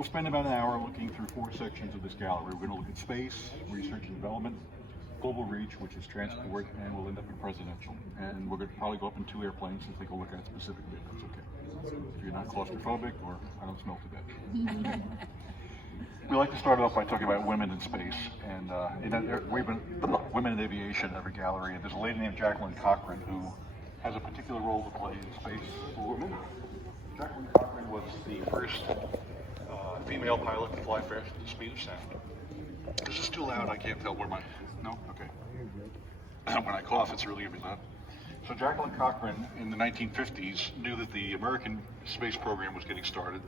we'll spend about an hour looking through 4 sections of this gallery. We're going to look at space, research and development, global reach, which is transport, and we'll end up in presidential. And we're going to probably go up in 2 airplanes to take a look at specifically, if that's okay. If you're not claustrophobic or I don't smell too bad. We like to start off by talking about women in space, and women in aviation in every gallery. And there's a lady named Jacqueline Cochran who has a particular role to play in space for women. Jacqueline Cochran was the first female pilot to fly faster than the speed of sound. This is too loud, I can't tell where my, no? Okay. When I cough, it's really gonna be loud. So Jacqueline Cochran in the 1950s knew that the American space program was getting started,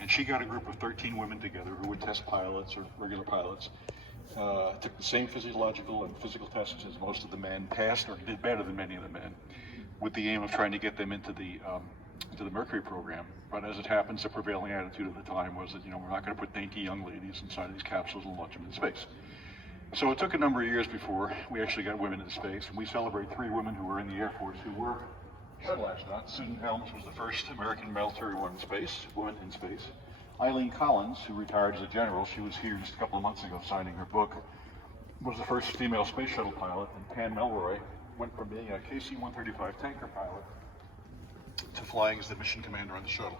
and she got a group of 13 women together who were test pilots or regular pilots, took the same physiological and physical tests as most of the men, passed or did better than many of the men, with the aim of trying to get them into the Mercury program. But as it happens, the prevailing attitude at the time was that, we're not going to put dainty young ladies inside of these capsules and launch them into space. So it took a number of years before we actually got women into space, and we celebrate 3 women who were in the Air Force who were shuttle astronauts. Susan Helms was the first American military woman in space. Eileen Collins, who retired as a general, she was here just a couple of months ago signing her book, was the first female space shuttle pilot, and Pan Melroy went from being a KC-135 tanker pilot to flying as the mission commander on the shuttle.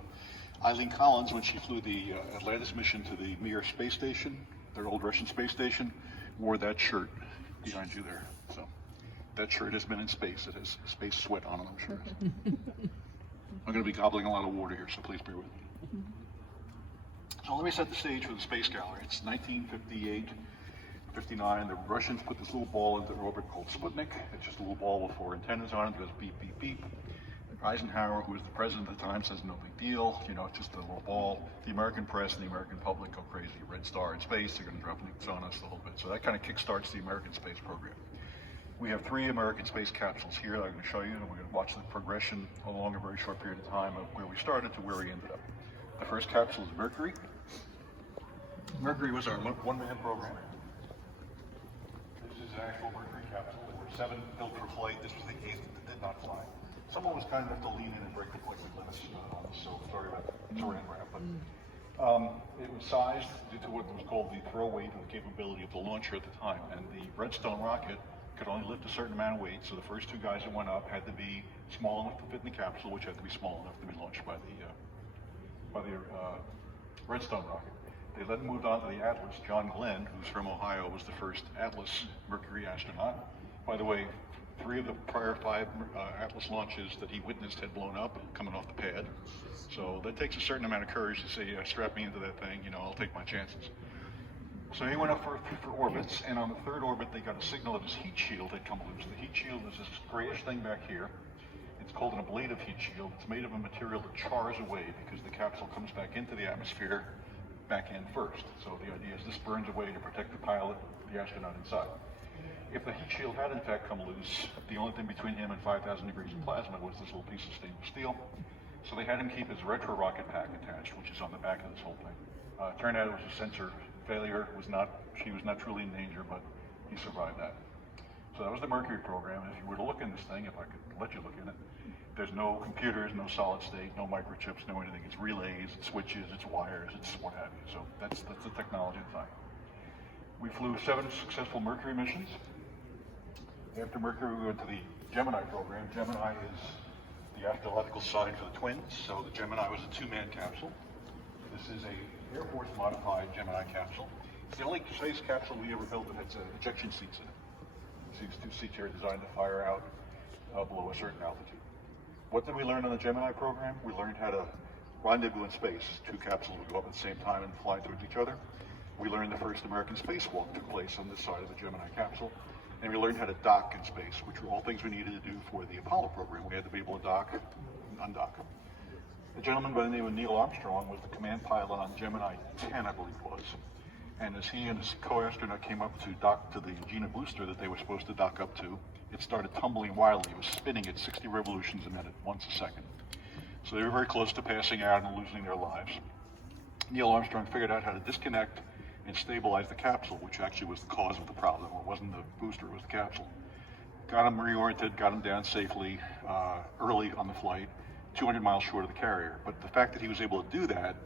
Eileen Collins, when she flew the Atlantis mission to the Mir space station, their old Russian space station, wore that shirt behind you there. So that shirt has been in space. It has space sweat on it, I'm sure. I'm going to be gobbling a lot of water here, so please bear with me. So let me set the stage for the space gallery. It's 1958, 59. The Russians put this little ball into orbit called Sputnik. It's just a little ball with 4 antennas on it. It goes beep, beep, beep. Eisenhower, who was the president at the time, says no big deal, it's just a little ball. The American press and the American public go crazy. Red Star in space, they're going to drop nukes on us, the whole bit. So that kind of kickstarts the American space program. We have 3 American space capsules here that I'm going to show you, and we're going to watch the progression along a very short period of time of where we started to where we ended up. The first capsule is Mercury. Mercury was our one-man program. This is an actual Mercury capsule. There were 7 built for flight. This was the 8th that did not fly. Someone was kind enough to lean in and break the plate with us, so sorry about that. Saran wrap. But it was sized due to what was called the throw weight or the capability of the launcher at the time. And the Redstone rocket could only lift a certain amount of weight, so the first 2 guys that went up had to be small enough to fit in the capsule, which had to be small enough to be launched by the Redstone rocket. They then moved on to the Atlas. John Glenn, who's from Ohio, was the first Atlas Mercury astronaut. By the way, 3 of the prior 5 Atlas launches that he witnessed had blown up coming off the pad. So that takes a certain amount of courage to say, strap me into that thing, I'll take my chances. So he went up for orbits, and on the 3rd orbit, they got a signal that his heat shield had come loose. The heat shield is this grayish thing back here. It's called an ablative heat shield. It's made of a material that chars away because the capsule comes back into the atmosphere back end first. So the idea is this burns away to protect the pilot, the astronaut inside. If the heat shield had in fact come loose, the only thing between him and 5,000 degrees of plasma was this little piece of stainless steel. So they had him keep his retro rocket pack attached, which is on the back of this whole thing. Turned out it was a sensor failure. She was not truly in danger, but he survived that. So that was the Mercury program. And if you were to look in this thing, if I could let you look in it, there's no computers, no solid state, no microchips, no anything. It's relays, it's switches, it's wires, it's what have you. So that's the technology at the time. We flew 7 successful Mercury missions. After Mercury, we went to the Gemini program. Gemini is the astrological sign for the twins. So the Gemini was a 2-man capsule. This is a Air Force modified Gemini capsule. It's the only space capsule we ever built that has ejection seats in it. These 2 seats here are designed to fire out below a certain altitude. What did we learn on the Gemini program? We learned how to rendezvous in space. 2 capsules would go up at the same time and fly towards each other. We learned the first American spacewalk took place on this side of the Gemini capsule. And we learned how to dock in space, which were all things we needed to do for the Apollo program. We had to be able to dock and undock. A gentleman by the name of Neil Armstrong was the command pilot on Gemini 10, I believe it was. And as he and his co-astronaut came up to dock to the Gina booster that they were supposed to dock up to, it started tumbling wildly. It was spinning at 60 revolutions a minute, once a second. So they were very close to passing out and losing their lives. Neil Armstrong figured out how to disconnect and stabilize the capsule, which actually was the cause of the problem. It wasn't the booster, it was the capsule. Got him reoriented, got him down safely early on the flight, 200 miles short of the carrier. But the fact that he was able to do that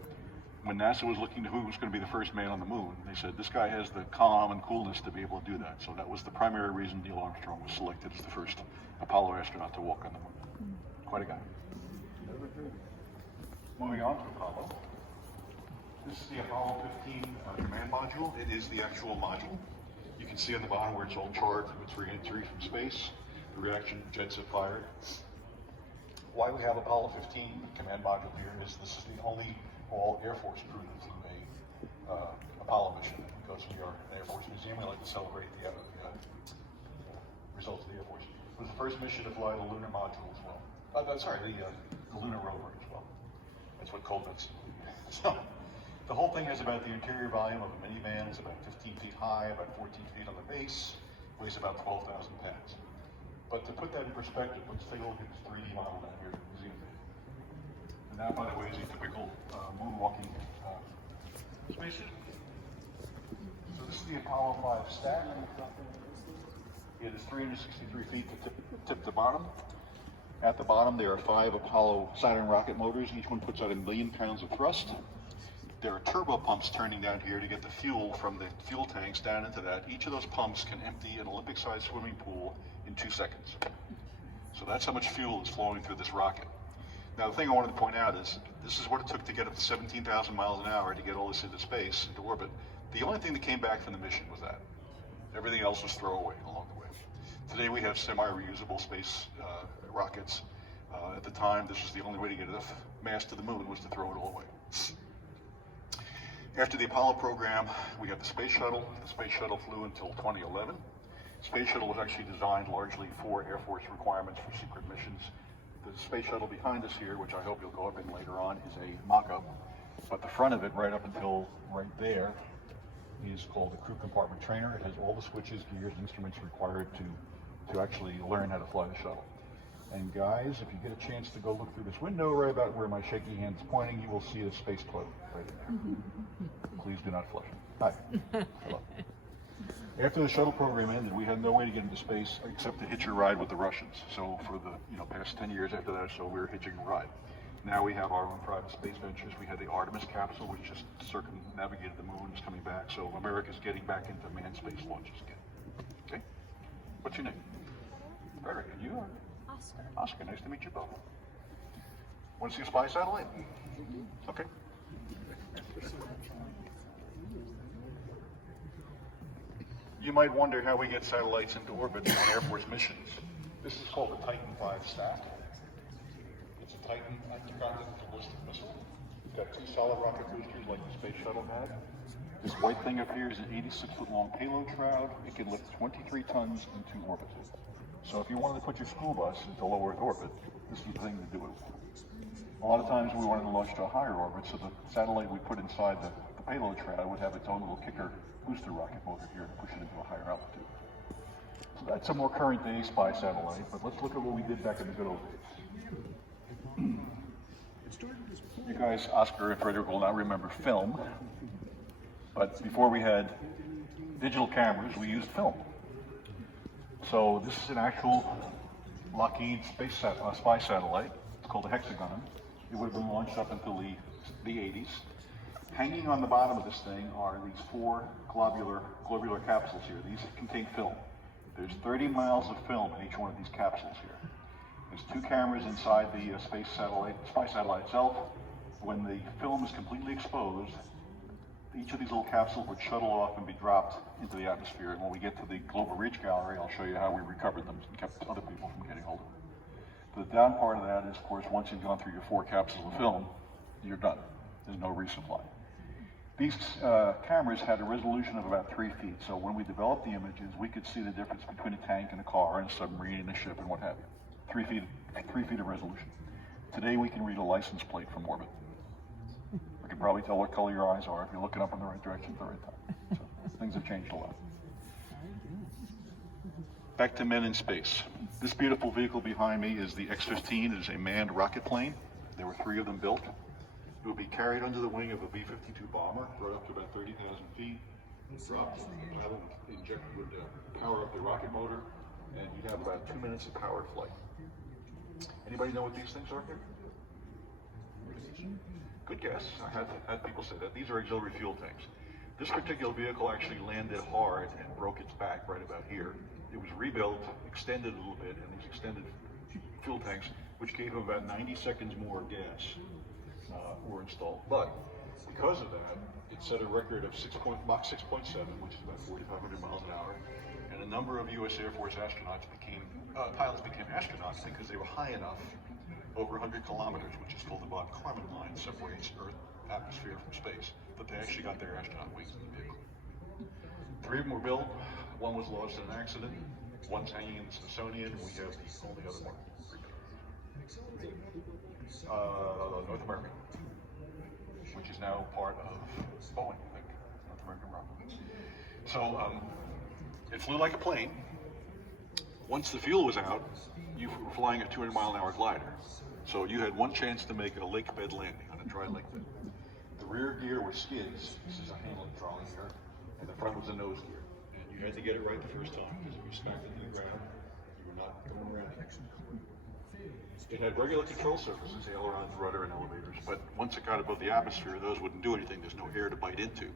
when NASA was looking to who was going to be the first man on the moon, they said, this guy has the calm and coolness to be able to do that. So that was the primary reason Neil Armstrong was selected as the first Apollo astronaut to walk on the moon. Quite a guy. Moving on to Apollo. This is the Apollo 15 command module. It is the actual module. You can see on the bottom where it's all charted with re-entry from space. The reaction jets have fired. Why we have Apollo 15 command module here is this is the only all Air Force crew that flew a Apollo mission. Because we are an Air Force museum, we like to celebrate the results of the Air Force. It was the first mission to fly the lunar module as well. The lunar rover as well. That's what Colditz. So, the whole thing has about the interior volume of a minivan. It's about 15 feet high, about 14 feet on the base, weighs about 12,000 pounds. But to put that in perspective, let's take a look at this 3D model down here at the museum. And that, by the way, is a typical moonwalking spacesuit. So this is the Apollo 5 stack. It is 363 feet to tip to bottom. At the bottom, there are 5 Apollo Saturn rocket motors. Each one puts out 1 million pounds of thrust. There are turbo pumps turning down here to get the fuel from the fuel tanks down into that. Each of those pumps can empty an Olympic-sized swimming pool in 2 seconds. So that's how much fuel is flowing through this rocket. Now, the thing I wanted to point out is this is what it took to get up to 17,000 miles an hour to get all this into space, into orbit. The only thing that came back from the mission was that. Everything else was throwaway along the way. Today we have semi-reusable space rockets. At the time, this was the only way to get enough mass to the moon was to throw it all away. After the Apollo program, we have the Space Shuttle. The Space Shuttle flew until 2011. Space Shuttle was actually designed largely for Air Force requirements for secret missions. The Space Shuttle behind us here, which I hope you'll go up in later on, is a mock-up. But the front of it, right up until right there, is called the crew compartment trainer. It has all the switches, gears, instruments required to actually learn how to fly the shuttle. And guys, if you get a chance to go look through this window right about where my shaky hand is pointing, you will see a space toilet right in there. Please do not flush it. Hi. Hello. After the shuttle program ended, we had no way to get into space except to hitch a ride with the Russians. So for the past 10 years after that, so we were hitching a ride. Now we have our own private space ventures. We had the Artemis capsule, which just circumnavigated the moon, is coming back. So America's getting back into manned space launches again. Okay? What's your name? Frederick. And you are? Oscar. Oscar, nice to meet you both. Want to see a spy satellite? Okay. You might wonder how we get satellites into orbit on Air Force missions. This is called the Titan V stack. It's a Titan intercontinental ballistic missile. It's got 2 solid rocket boosters like the Space Shuttle had. This white thing up here is an 86-foot long payload shroud. It can lift 23 tons into orbit. So if you wanted to put your school bus into low Earth orbit, this is the thing to do it with. A lot of times we wanted to launch to a higher orbit, so the satellite we put inside the payload shroud would have its own little kicker booster rocket motor here to push it into a higher altitude. So that's a more current day spy satellite, but let's look at what we did back in the good old days. You guys, Oscar and Frederick, will not remember film, but before we had digital cameras, we used film. So this is an actual Lockheed spy satellite. It's called a Hexagon. It would have been launched up until the 80s. Hanging on the bottom of this thing are these 4 globular capsules here. These contain film. There's 30 miles of film in each one of these capsules here. There's 2 cameras inside the spy satellite itself. When the film is completely exposed, each of these little capsules would shuttle off and be dropped into the atmosphere. And when we get to the Global Reach Gallery, I'll show you how we recovered them and kept other people from getting hold of them. The down part of that is, of course, once you've gone through your 4 capsules of film, you're done. There's no resupply. These cameras had a resolution of about 3 feet. So when we developed the images, we could see the difference between a tank and a car and a submarine and a ship and what have you. 3 feet of resolution. Today we can read a license plate from orbit. We can probably tell what color your eyes are if you're looking up in the right direction at the right time. So things have changed a lot. Back to men in space. This beautiful vehicle behind me is the X-15. It is a manned rocket plane. There were 3 of them built. It would be carried under the wing of a B-52 bomber, brought up to about 30,000 feet, dropped, the pilot would power up the rocket motor, and you'd have about 2 minutes of powered flight. Anybody know what these things are here? Good guess. I had people say that. These are auxiliary fuel tanks. This particular vehicle actually landed hard and broke its back right about here. It was rebuilt, extended a little bit, and these extended fuel tanks, which gave them about 90 seconds more of gas, were installed. But because of that, it set a record of Mach 6.7, which is about 4,500 miles an hour, and a number of U.S. Air Force pilots became astronauts because they were high enough, over 100 kilometers, which is called the von Karman line, separates Earth atmosphere from space, but they actually got their astronaut wings in the vehicle. 3 of them were built, 1 was lost in an accident, 1's hanging in the Smithsonian, we have the only other one. North American, which is now part of Boeing, I think, North American Rocket. So it flew like a plane. Once the fuel was out, you were flying a 200-mile-an-hour glider. So you had one chance to make a lake bed landing on a dry lake bed. The rear gear was skids. This is a Hamlin drawing here, and the front was a nose gear. And you had to get it right the first time because if you smacked it to the ground, you were not going around. It had regular control surfaces, ailerons, rudder, and elevators, but once it got above the atmosphere, those wouldn't do anything. There's no air to bite into.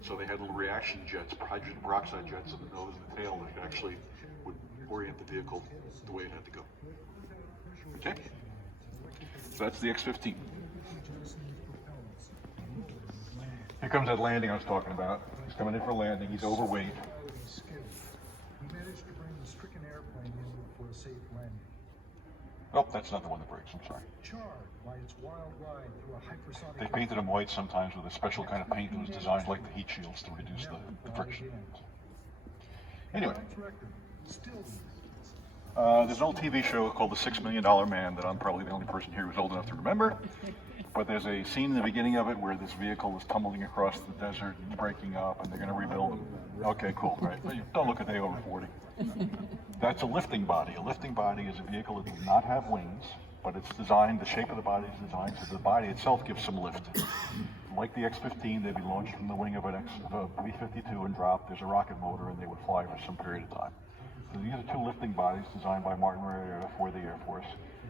So they had little reaction jets, hydrogen peroxide jets in the nose and the tail that actually would orient the vehicle the way it had to go. Okay? So that's the X-15. Here comes that landing I was talking about. He's coming in for landing. He's overweight. He managed to bring the stricken airplane in for a safe landing. Oh, that's not the one that breaks. I'm sorry. Charred by its wild ride through a hypersonic. They painted them white sometimes with a special kind of paint that was designed like the heat shields to reduce the friction. Anyway, there's an old TV show called The $6 Million Man that I'm probably the only person here who's old enough to remember. But there's a scene in the beginning of it where this vehicle is tumbling across the desert and breaking up, and they're going to rebuild them. Okay, cool, right? Don't look a day over 40. That's a lifting body. A lifting body is a vehicle that does not have wings, but it's designed, the shape of the body is designed so the body itself gives some lift. Like the X-15, they'd be launched from the wing of a B-52 and dropped. There's a rocket motor, and they would fly for some period of time. So these are 2 lifting bodies designed by Martin Marietta for the Air Force.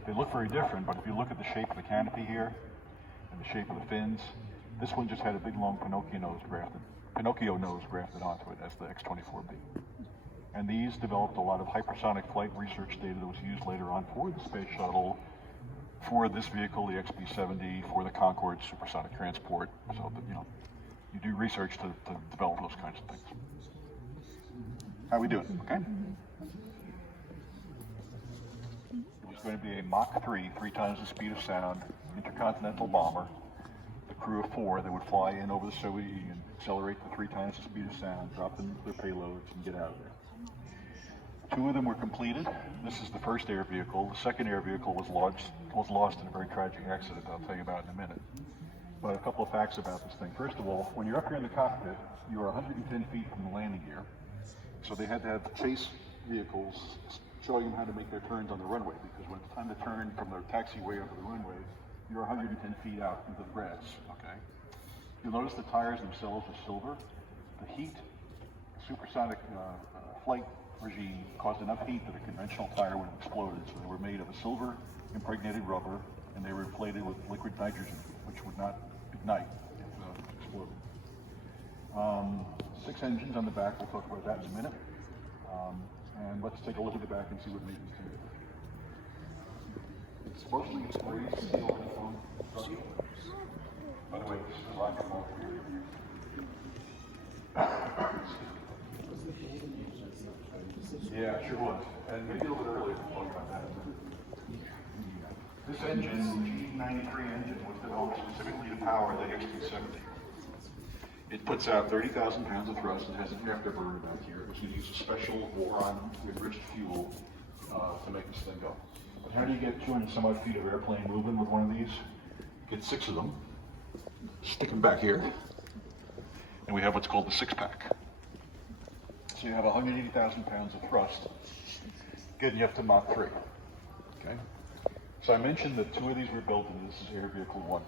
They look very different, but if you look at the shape of the canopy here and the shape of the fins, this one just had a big long Pinocchio nose grafted onto it as the X-24B. And these developed a lot of hypersonic flight research data that was used later on for the space shuttle, for this vehicle, the XB-70, for the Concorde supersonic transport. So that, you do research to develop those kinds of things. How we doing? Okay. It's going to be a Mach 3, 3 times the speed of sound, intercontinental bomber. The crew of 4 that would fly in over the Soviet Union, accelerate to 3 times the speed of sound, drop them their payloads, and get out of there. 2 of them were completed. This is the first air vehicle. The second air vehicle was lost in a very tragic accident I'll tell you about in a minute. But a couple of facts about this thing. First of all, when you're up here in the cockpit, you're 110 feet from the landing gear. So they had to have chase vehicles showing them how to make their turns on the runway, because when it's time to turn from the taxiway onto the runway, you're 110 feet out into the grass, okay? You'll notice the tires themselves are silver. The heat, supersonic flight regime caused enough heat that a conventional tire would have exploded, so they were made of a silver impregnated rubber, and they were inflated with liquid nitrogen, which would not ignite if exploded. 6 engines on the back, we'll talk about that in a minute. And let's take a look at the back and see what made this thing. It's mostly sprayed steel and foam structure. By the way, this is a rocket motor here. Yeah, it sure was. And maybe a little bit earlier we'll talk about that. This engine, the G93 engine, was developed specifically to power the XB-70. It puts out 30,000 pounds of thrust. It has an afterburner back here. It was going to use a special boron-enriched fuel to make this thing go. But how do you get 200 some odd feet of airplane moving with one of these? Get 6 of them, stick them back here, and we have what's called the 6-pack. So you have 180,000 pounds of thrust, getting you up to Mach 3. Okay. So I mentioned that 2 of these were built, and this is Air Vehicle 1.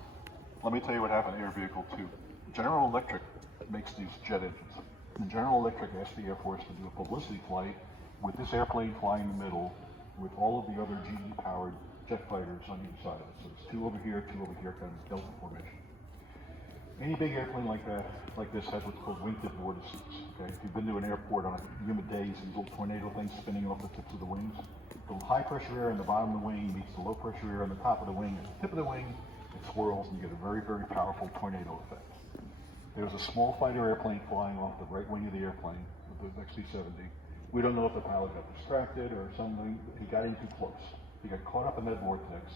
Let me tell you what happened to Air Vehicle 2. General Electric makes these jet engines. And General Electric asked the Air Force to do a publicity flight with this airplane flying in the middle with all of the other GE-powered jet fighters on either side of it. So it's 2 over here, 2 over here, kind of Delta formation. Any big airplane like this has what's called wingtip vortices. Okay, if you've been to an airport on a humid day, you see these little tornado things spinning off the tips of the wings. The high pressure air in the bottom of the wing meets the low pressure air on the top of the wing. At the tip of the wing, it swirls, and you get a very, very powerful tornado effect. There was a small fighter airplane flying off the right wing of the airplane, the XB-70. We don't know if the pilot got distracted or something. He got in too close. He got caught up in that vortex.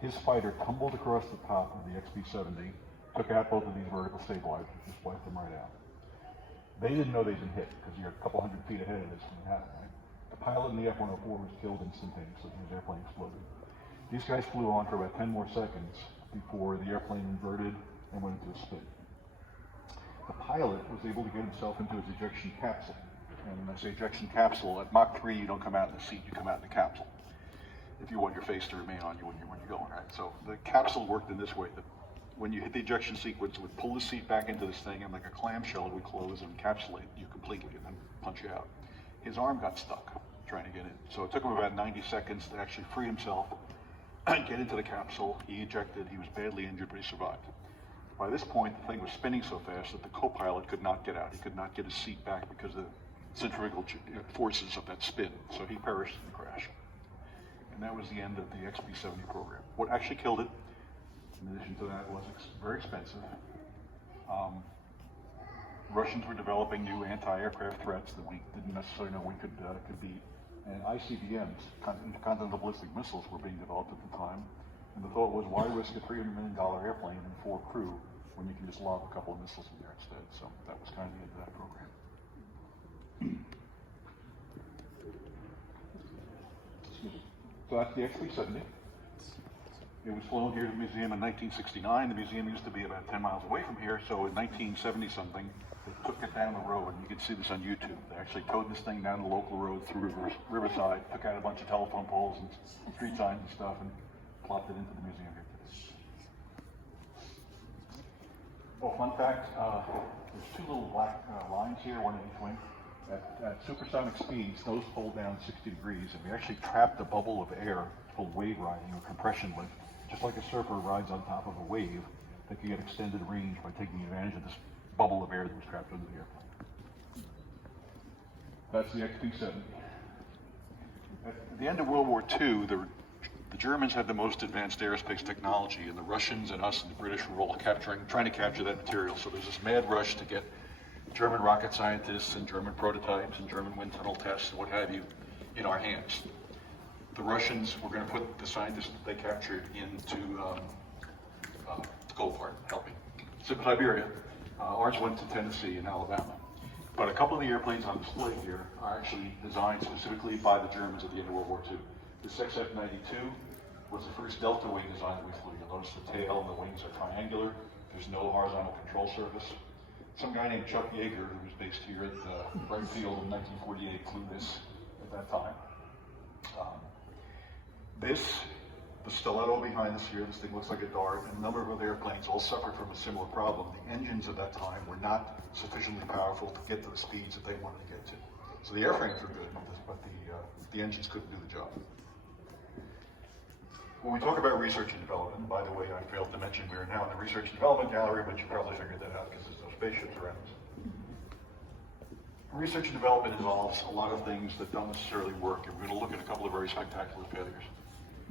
His fighter tumbled across the top of the XB-70, took out both of these vertical stabilizers, just wiped them right out. They didn't know they'd been hit because you're a couple hundred feet ahead of this when it happened, right? The pilot in the F-104 was killed instantaneously. His airplane exploded. These guys flew on for about 10 more seconds before the airplane inverted and went into a spin. The pilot was able to get himself into his ejection capsule. And when I say ejection capsule, at Mach 3, you don't come out in the seat, you come out in the capsule. If you want your face to remain on you when you're going, right? So the capsule worked in this way. When you hit the ejection sequence, it would pull the seat back into this thing, and like a clamshell, it would close and encapsulate you completely and then punch you out. His arm got stuck trying to get in. So it took him about 90 seconds to actually free himself and get into the capsule. He ejected. He was badly injured, but he survived. By this point, the thing was spinning so fast that the co-pilot could not get out. He could not get his seat back because of the centrifugal forces of that spin. So he perished in the crash. And that was the end of the XB-70 program. What actually killed it, in addition to that, was very expensive. Russians were developing new anti-aircraft threats that we didn't necessarily know we could beat. And ICBMs, intercontinental ballistic missiles, were being developed at the time. And the thought was, why risk a $300 million airplane and 4 crew when you can just lob a couple of missiles in there instead? So that was kind of the end of that program. So that's the XB-70. It was flown here to the museum in 1969. The museum used to be about 10 miles away from here, so in 1970-something, they took it down the road, and you can see this on YouTube. They actually towed this thing down the local road through Riverside, took out a bunch of telephone poles and street signs and stuff, and plopped it into the museum here today. Oh, fun fact, there's 2 little black lines here, one in each wing. At supersonic speeds, those fold down 60 degrees, and we actually trapped a bubble of air called wave riding or compression lift. Just like a surfer rides on top of a wave, they can get extended range by taking advantage of this bubble of air that was trapped under the airplane. That's the XB-70. At the end of World War II, the Germans had the most advanced aerospace technology, and the Russians and us and the British were all trying to capture that material. So there's this mad rush to get German rocket scientists and German prototypes and German wind tunnel tests and what have you in our hands. The Russians were going to put the scientists that they captured into the Gold Part, helping. Siberia. Ours went to Tennessee and Alabama. But a couple of the airplanes on display here are actually designed specifically by the Germans at the end of World War II. This XF-92 was the first delta wing design that we flew. You'll notice the tail and the wings are triangular. There's no horizontal control surface. Some guy named Chuck Yeager, who was based here at Wright Field in 1948, flew this at that time. The stiletto behind us here, this thing looks like a dart, and a number of other airplanes all suffered from a similar problem. The engines at that time were not sufficiently powerful to get to the speeds that they wanted to get to. So the airframes were good, but the engines couldn't do the job. When we talk about research and development, by the way, I failed to mention we are now in the research and development gallery, but you probably figured that out because there's no spaceships around us. Research and development involves a lot of things that don't necessarily work, and we're going to look at a couple of very spectacular failures.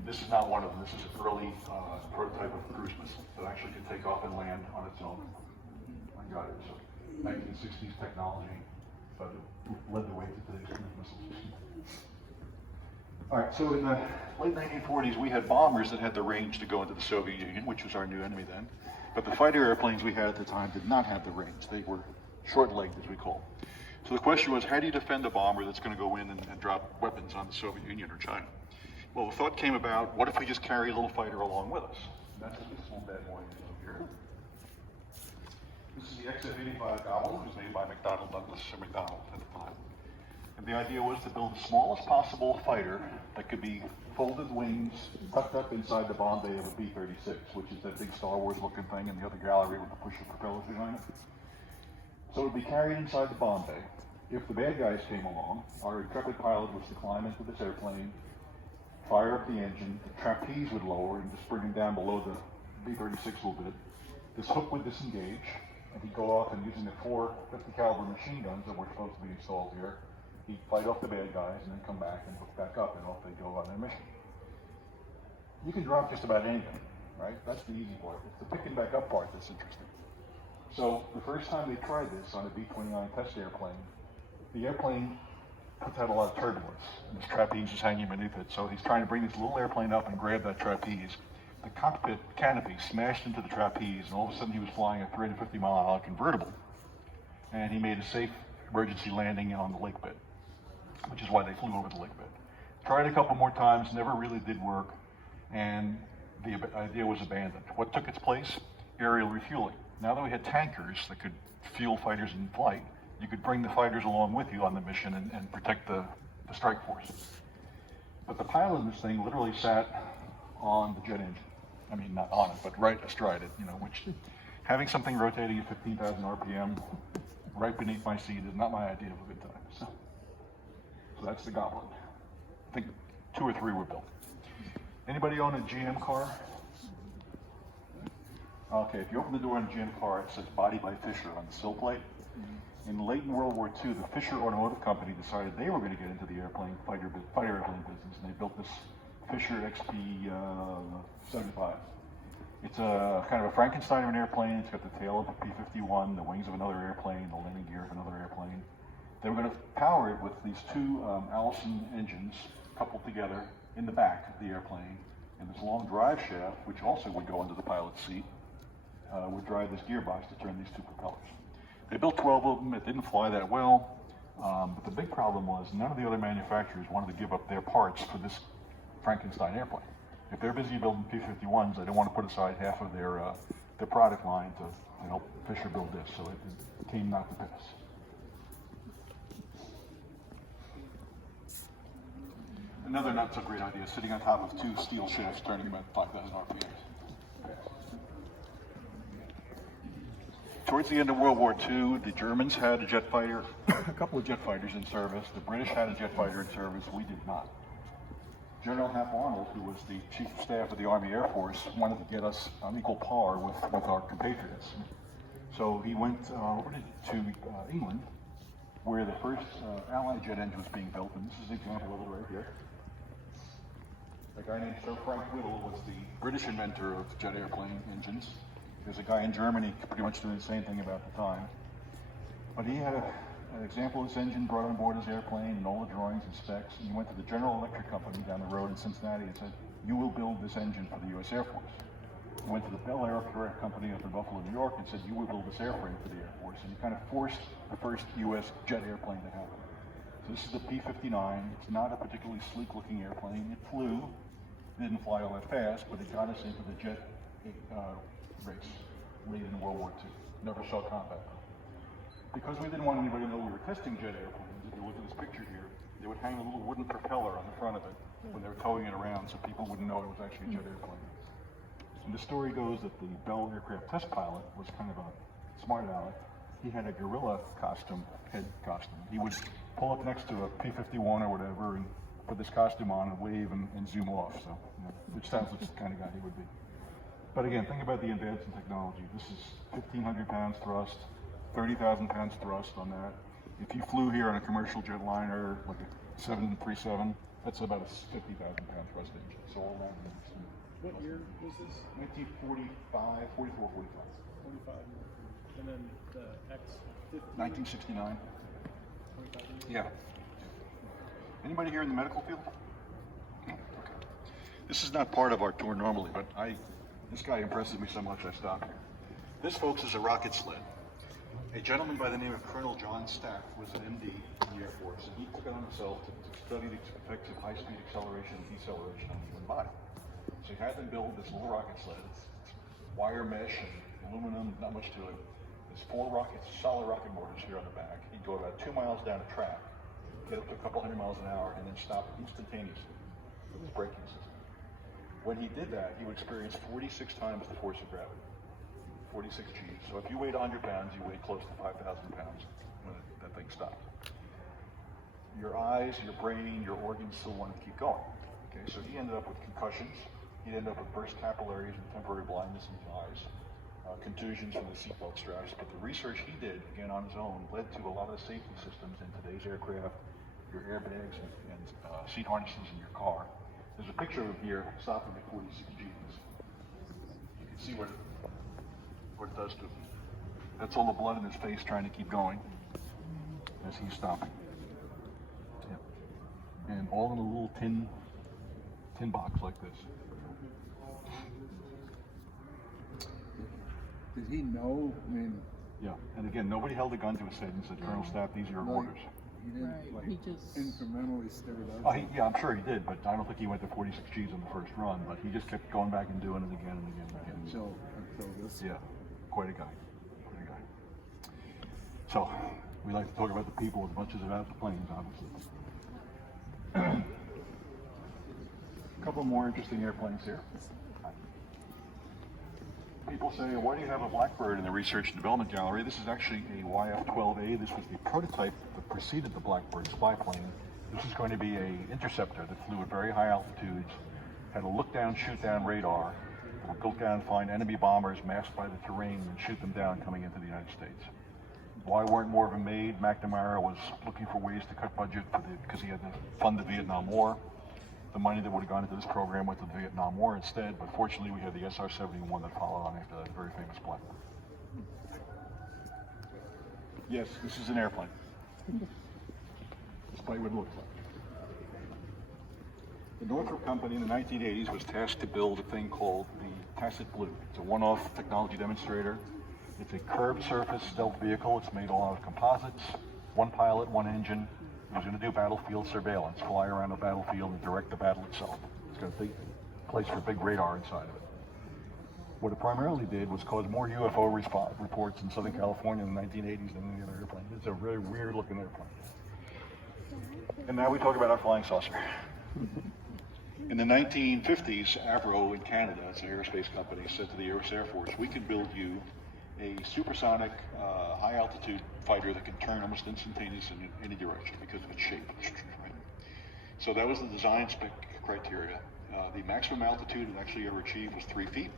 This is not one of them. This is an early prototype of a cruise missile that actually could take off and land on its own. I got it. So 1960s technology, but it led the way to today's cruise missiles. All right, so in the late 1940s, we had bombers that had the range to go into the Soviet Union, which was our new enemy then. But the fighter airplanes we had at the time did not have the range. They were short-legged, as we call them. So the question was, how do you defend a bomber that's going to go in and drop weapons on the Soviet Union or China? Well, the thought came about, what if we just carry a little fighter along with us? And that's what this little bad boy is over here. This is the XF-85 Gobble. It was made by McDonnell Douglas, or McDonnell at the time. And the idea was to build the smallest possible fighter that could be folded wings, tucked up inside the bomb bay of a B-36, which is that big Star Wars looking thing in the other gallery with the pusher propellers behind it. So it would be carried inside the bomb bay. If the bad guys came along, our intrepid pilot was to climb into this airplane, fire up the engine, the trapeze would lower and just bring him down below the B-36 a little bit. this hook would disengage, and he'd go off and using the 450 caliber machine guns that were supposed to be installed here, he'd fight off the bad guys and then come back and hook back up, and off they go on their mission. You can drop just about anything, right? That's the easy part. It's the picking back up part that's interesting. So the first time they tried this on a B-29 test airplane, the airplane puts out a lot of turbulence, and this trapeze is hanging beneath it. So he's trying to bring this little airplane up and grab that trapeze. The cockpit canopy smashed into the trapeze, and all of a sudden he was flying a 350-mile-an-hour convertible, and he made a safe emergency landing on the lake bed, which is why they flew over the lake bed. Tried a couple more times, never really did work, and the idea was abandoned. What took its place? Aerial refueling. Now that we had tankers that could fuel fighters in flight, you could bring the fighters along with you on the mission and protect the strike force. But the pilot of this thing literally sat on the jet engine. I mean, not on it, but right astride it, which having something rotating at 15,000 RPM right beneath my seat is not my idea of a good time. So that's the Goblin. I think 2 or 3 were built. Anybody own a GM car? Okay, if you open the door on a GM car, it says Body by Fisher on the sill plate. In late in World War II, the Fisher Automotive Company decided they were going to get into the fighter airplane business, and they built this Fisher XP 75. It's a kind of a Frankenstein of an airplane. It's got the tail of a P-51, the wings of another airplane, the landing gear of another airplane. They were going to power it with these 2 Allison engines coupled together in the back of the airplane, and this long drive shaft, which also would go under the pilot's seat, would drive this gearbox to turn these 2 propellers. They built 12 of them. It didn't fly that well, but the big problem was none of the other manufacturers wanted to give up their parts for this Frankenstein airplane. If they're busy building P-51s, they don't want to put aside half of their product line to help Fisher build this, so it came not to pass. Another not so great idea, sitting on top of 2 steel shafts turning about 5,000 RPMs. Towards the end of World War II, the Germans had a jet fighter, a couple of jet fighters in service. The British had a jet fighter in service. We did not. General Hap Arnold, who was the Chief of Staff of the Army Air Force, wanted to get us on equal par with our compatriots. So he went over to England, where the first Allied jet engine was being built, and this is an example of it right here. A guy named Sir Frank Whittle was the British inventor of jet airplane engines. There's a guy in Germany pretty much doing the same thing about the time. But he had an example of this engine brought on board his airplane and all the drawings and specs, and he went to the General Electric Company down the road in Cincinnati and said, "You will build this engine for the U.S. Air Force." He went to the Bell Aircraft Company up in Buffalo, New York, and said, "You will build this airframe for the Air Force." And he kind of forced the first U.S. jet airplane to happen. So this is the P-59. It's not a particularly sleek-looking airplane. It flew, didn't fly all that fast, but it got us into the jet race late in World War II. Never saw combat. Because we didn't want anybody to know we were testing jet airplanes, if you look at this picture here, they would hang a little wooden propeller on the front of it when they were towing it around so people wouldn't know it was actually a jet airplane. And the story goes that the Bell aircraft test pilot was kind of a smart aleck. He had a gorilla head costume. He would pull up next to a P-51 or whatever and put this costume on and wave and zoom off. So, which sounds like the kind of guy he would be. But again, think about the advance in technology. This is 1,500 pounds thrust, 30,000 pounds thrust on that. If you flew here on a commercial jetliner, like a 737, that's about a 50,000 pound thrust engine. So all that. What year was this? 1945, 44, 45. 45. And then the X-50? 1969. 25 years? Yeah. Anybody here in the medical field? Okay. This is not part of our tour normally, but this guy impresses me so much I stopped here. This, folks, is a rocket sled. A gentleman by the name of Colonel John Stack was an MD in the Air Force, and he took it on himself to study the effects of high-speed acceleration and deceleration on the human body. So he had them build this little rocket sled. It's wire mesh and aluminum, not much to it. There's 4 solid rocket motors here on the back. He'd go about 2 miles down a track, get up to a couple hundred miles an hour, and then stop instantaneously with his braking system. When he did that, he would experience 46 times the force of gravity, 46 G's. So if you weighed 100 pounds, you weighed close to 5,000 pounds when that thing stopped. Your eyes, your brain, your organs still wanted to keep going. Okay, so he ended up with concussions. He ended up with burst capillaries and temporary blindness in his eyes. contusions from the seatbelt straps. But the research he did, again on his own, led to a lot of the safety systems in today's aircraft, your airbags and seat harnesses in your car. There's a picture of him here stopping at 46 Gs. You can see what it does to him. That's all the blood in his face trying to keep going as he's stopping. Yep. And all in a little tin box like this. Did he know? I mean, Yeah, and again, nobody held a gun to his head and said, Colonel Stapp, these are your orders. he didn't Right, like he just- incrementally stir it up. Oh, yeah, I'm sure he did, but I don't think he went to 46 Gs on the first run, but he just kept going back and doing it again and again and again. Until this. Yeah, quite a guy. So, we like to talk about the people as much as about the planes, obviously. A couple more interesting airplanes here. People say, why do you have a Blackbird in the Research and Development Gallery? This is actually a YF-12A. This was the prototype that preceded the Blackbird spy plane. This is going to be an interceptor that flew at very high altitudes, had a look-down, shoot-down radar, that would go down and find enemy bombers masked by the terrain and shoot them down coming into the United States. Why weren't more of them made? McNamara was looking for ways to cut budget because he had to fund the Vietnam War. The money that would have gone into this program went to the Vietnam War instead, but fortunately we had the SR-71 that followed on after that very famous Blackbird. Yes, this is an airplane. Despite what it looks like. The Northrop Company in the 1980s was tasked to build a thing called the Tacit Blue. It's a one-off technology demonstrator. It's a curved surface stealth vehicle. It's made all out of composites, one pilot, one engine. It was going to do battlefield surveillance, fly around a battlefield and direct the battle itself. It's got a big place for big radar inside of it. What it primarily did was cause more UFO reports in Southern California in the 1980s than any other airplane. It's a very weird looking airplane. And now we talk about our flying saucer. In the 1950s, Avro in Canada, it's an aerospace company, said to the US Air Force, we can build you a supersonic, high-altitude fighter that can turn almost instantaneously in any direction because of its shape. Right? So that was the design spec criteria. The maximum altitude it actually ever achieved was 3 feet,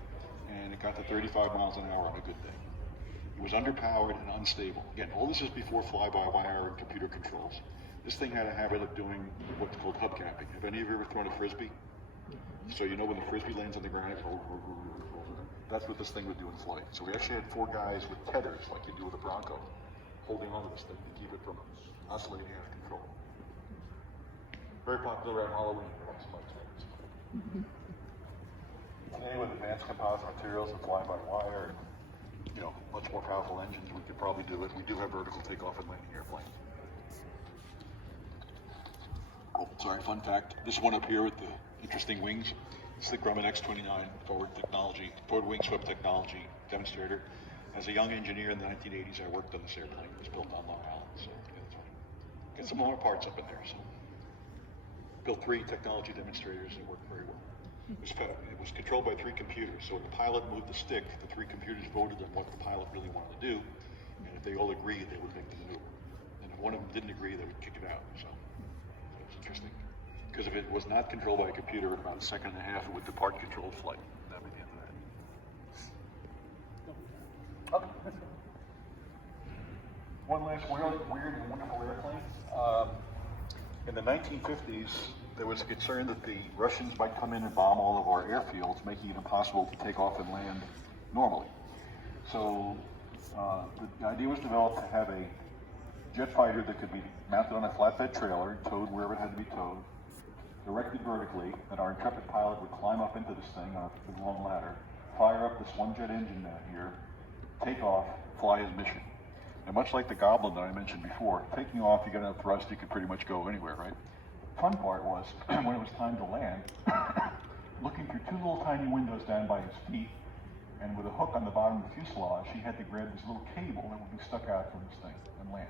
and it got to 35 miles an hour on a good day. It was underpowered and unstable. Again, all this is before fly-by-wire and computer controls. This thing had a habit of doing what's called hubcapping. Have any of you ever thrown a Frisbee? So you know when the Frisbee lands on the ground, it goes, that's what this thing would do in flight. So we actually had 4 guys with tethers, like you do with a Bronco, holding onto this thing to keep it from oscillating out of control. Very popular around Halloween. Today, with advanced composite materials and fly-by-wire, and much more powerful engines, we could probably do it. We do have vertical takeoff and landing airplanes. Oh, sorry, fun fact. This one up here with the interesting wings, it's the Grumman X-29 forward wing swept technology demonstrator. As a young engineer in the 1980s, I worked on this airplane. It was built on Long Island, so got some more parts up in there. So built 3 technology demonstrators that worked very well. It was controlled by 3 computers. So when the pilot moved the stick, the 3 computers voted on what the pilot really wanted to do, and if they all agreed, they would make the maneuver. And if one of them didn't agree, they would kick it out. So it's interesting. Because if it was not controlled by a computer, in about a second and a half, it would depart controlled flight. That would be the end of that. Okay. One last weird and wonderful airplane. In the 1950s, there was a concern that the Russians might come in and bomb all of our airfields, making it impossible to take off and land normally. So the idea was developed to have a jet fighter that could be mounted on a flatbed trailer, towed wherever it had to be towed, directed vertically, that our intrepid pilot would climb up into this thing on a big long ladder, fire up this one jet engine down here, take off, fly his mission. And much like the Goblin that I mentioned before, taking off, you get enough thrust, you could pretty much go anywhere, right? The fun part was, when it was time to land, looking through 2 little tiny windows down by his feet, and with a hook on the bottom of the fuselage, he had to grab this little cable that would be stuck out from this thing and land.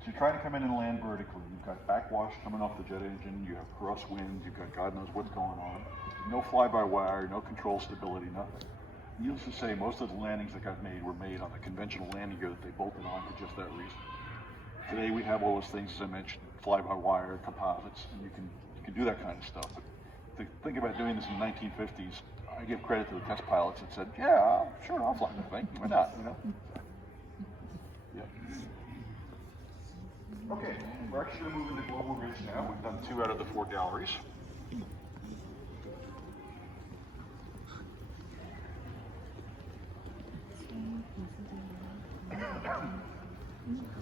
So you try to come in and land vertically. You've got backwash coming off the jet engine, you have crosswinds, you've got God knows what's going on. No fly-by-wire, no control stability, nothing. Needless to say, most of the landings that got made were made on the conventional landing gear that they bolted on for just that reason. Today we have all those things, as I mentioned, fly-by-wire, composites, and you can do that kind of stuff. But to think about doing this in the 1950s, I give credit to the test pilots that said, yeah, sure, I'll fly the thing. Why not, you know? Yeah. Okay, we're actually going to move into Global Ridge now. We've done 2 out of the 4 galleries.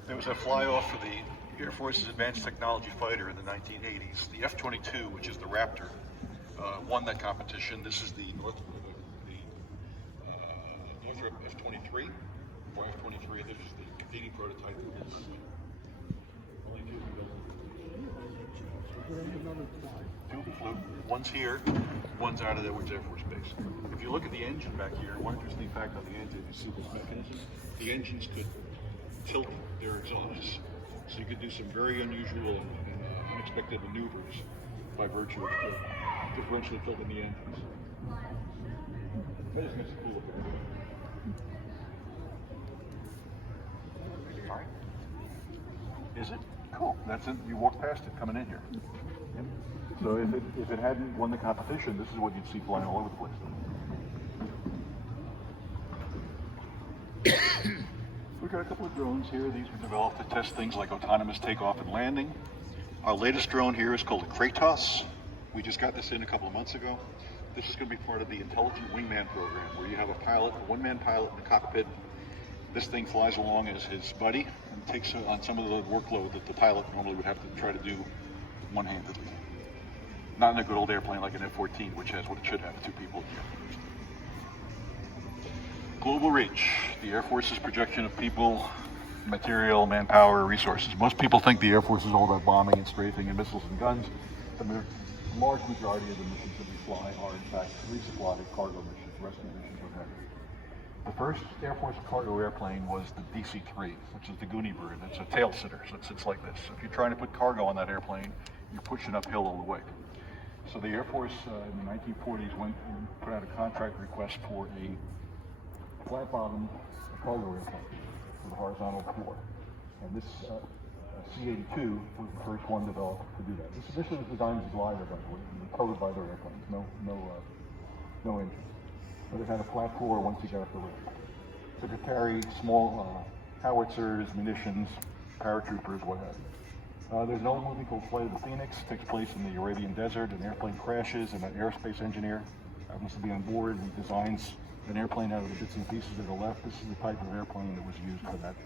There was a fly-off for the Air Force's Advanced Technology Fighter in the 1980s. The F-22, which is the Raptor, won that competition. This is the Northrop F-23, or F-23. This is the competing prototype. Only 2 flew. One's here, one's out of Edwards Air Force Base. If you look at the engine back here, one interesting fact on the engine, you see this mechanism. The engines could tilt their exhausts, so you could do some very unusual and unexpected maneuvers by virtue of differentially tilting the engines. That just makes it cool. Alright. Is it? Cool. That's it. You walk past it coming in here. Yep. So if it hadn't won the competition, this is what you'd see flying all over the place. We've got a couple of drones here. These were developed to test things like autonomous takeoff and landing. Our latest drone here is called a Kratos. We just got this in a couple of months ago. This is going to be part of the Intelligent Wingman program, where you have a pilot, a one-man pilot in the cockpit. This thing flies along as his buddy and takes on some of the workload that the pilot normally would have to try to do one-handedly. Not in a good old airplane like an F-14, which has what it should have, 2 people in here. Global reach, the Air Force's projection of people, material, manpower, resources. Most people think the Air Force is all about bombing and strafing and missiles and guns. The large majority of the missions that we fly are in fact resupply, cargo missions, rescue missions, what have you. The first Air Force cargo airplane was the DC-3, which is the Goonie bird. It's a tail sitter, so it sits like this. So if you're trying to put cargo on that airplane, you're pushing uphill all the way. So the Air Force in the 1940s went and put out a contract request for a flat-bottomed cargo airplane with a horizontal floor. And this C-82 was the first one developed to do that. This initially was designed as a glider, by the way, towed by their airplanes, no engine. But it had a flat floor once you got up the ramp. So it could carry small howitzers, munitions, paratroopers, what have you. There's another movie called Flight of the Phoenix. It takes place in the Arabian Desert. An airplane crashes, and an aerospace engineer happens to be on board. He designs an airplane out of the bits and pieces that are left. This is the type of airplane that was used for that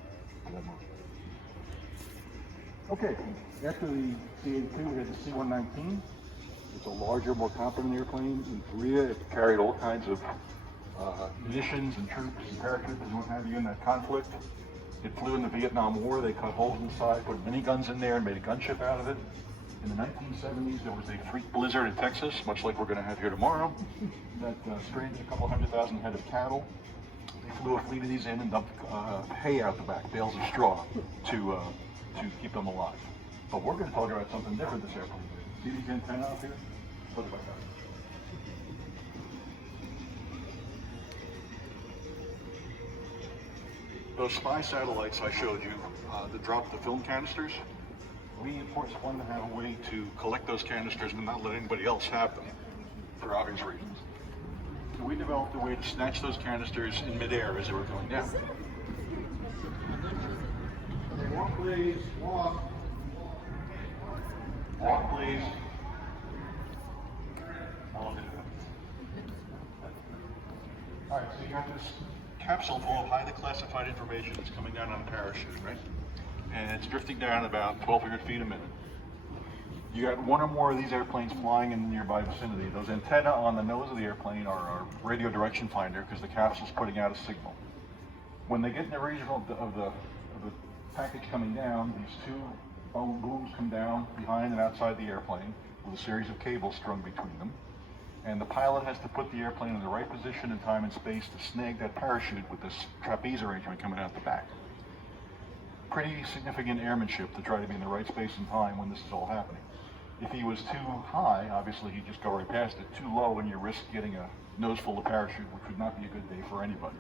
movie. Okay, after the C-82, we had the C-119. It's a larger, more competent airplane. In Korea, it carried all kinds of munitions and troops and paratroopers and what have you in that conflict. It flew in the Vietnam War. They cut holes in the side, put miniguns in there, and made a gunship out of it. In the 1970s, there was a freak blizzard in Texas, much like we're going to have here tomorrow, that stranded a couple 100,000 head of cattle. They flew a fleet of these in and dumped hay out the back, bales of straw, to keep them alive. But we're going to talk about something different this airplane. See these antennae up here? Look at that. Those spy satellites I showed you that dropped the film canisters, we of course wanted to have a way to collect those canisters and not let anybody else have them, for obvious reasons. So we developed a way to snatch those canisters in midair as they were going down. Walk please, walk. Walk please. Alright, so you got this capsule full of highly classified information that's coming down on a parachute, right? And it's drifting down about 1,200 feet a minute. You got one or more of these airplanes flying in the nearby vicinity. Those antennae on the nose of the airplane are our radio direction finder because the capsule's putting out a signal. When they get in the region of the package coming down, these 2 booms come down behind and outside the airplane with a series of cables strung between them. And the pilot has to put the airplane in the right position in time and space to snag that parachute with this trapeze arrangement coming out the back. Pretty significant airmanship to try to be in the right space and time when this is all happening. If he was too high, obviously he'd just go right past it. Too low and you risk getting a nose full of parachute, which would not be a good day for anybody.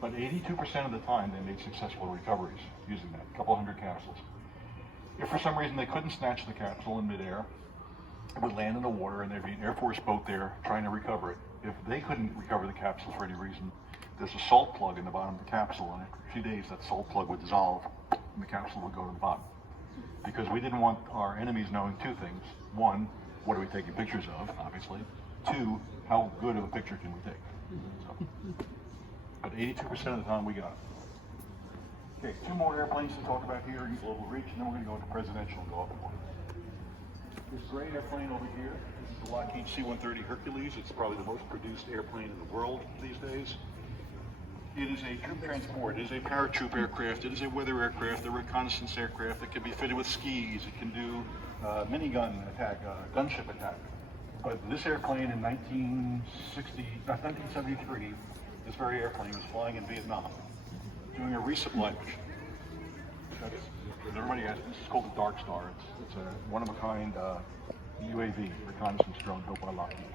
But 82% of the time they made successful recoveries using that, a couple hundred capsules. If for some reason they couldn't snatch the capsule in midair, it would land in the water and there'd be an Air Force boat there trying to recover it. If they couldn't recover the capsule for any reason, there's a salt plug in the bottom of the capsule, and after a few days that salt plug would dissolve and the capsule would go to the bottom. Because we didn't want our enemies knowing two things. One, what are we taking pictures of, obviously. Two, how good of a picture can we take? So, but 82% of the time we got it. Okay, two more airplanes to talk about here in global reach, and then we're going to go into presidential and go up one. This gray airplane over here is the Lockheed C-130 Hercules. It's probably the most produced airplane in the world these days. It is a troop transport. It is a paratroop aircraft. It is a weather aircraft, a reconnaissance aircraft. It can be fitted with skis. It can do minigun attack, gunship attack. But this airplane in 1973, this very airplane was flying in Vietnam, doing a resupply mission. Everybody asks, this is called the Dark Star. It's a one-of-a-kind UAV, reconnaissance drone built by Lockheed.